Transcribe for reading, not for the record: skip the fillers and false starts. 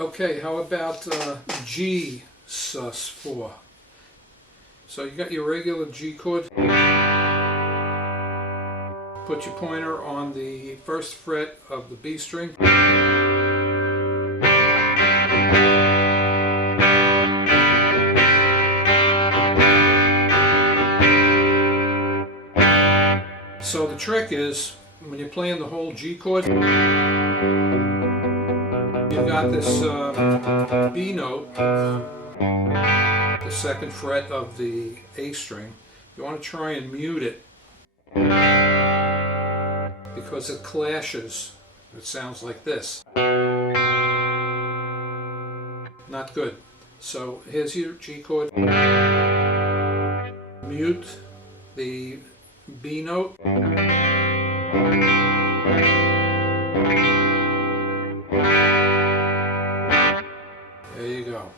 Okay, how about G sus4? So you got your regular G chord. Put your pointer on the first fret of the B string. So the trick is, when you're playing the whole G chord, you've got this B note, the second fret of the A string. You want to try and mute it because it clashes. It sounds like this. Not good. So here's your G chord. Mute the B note. There you go.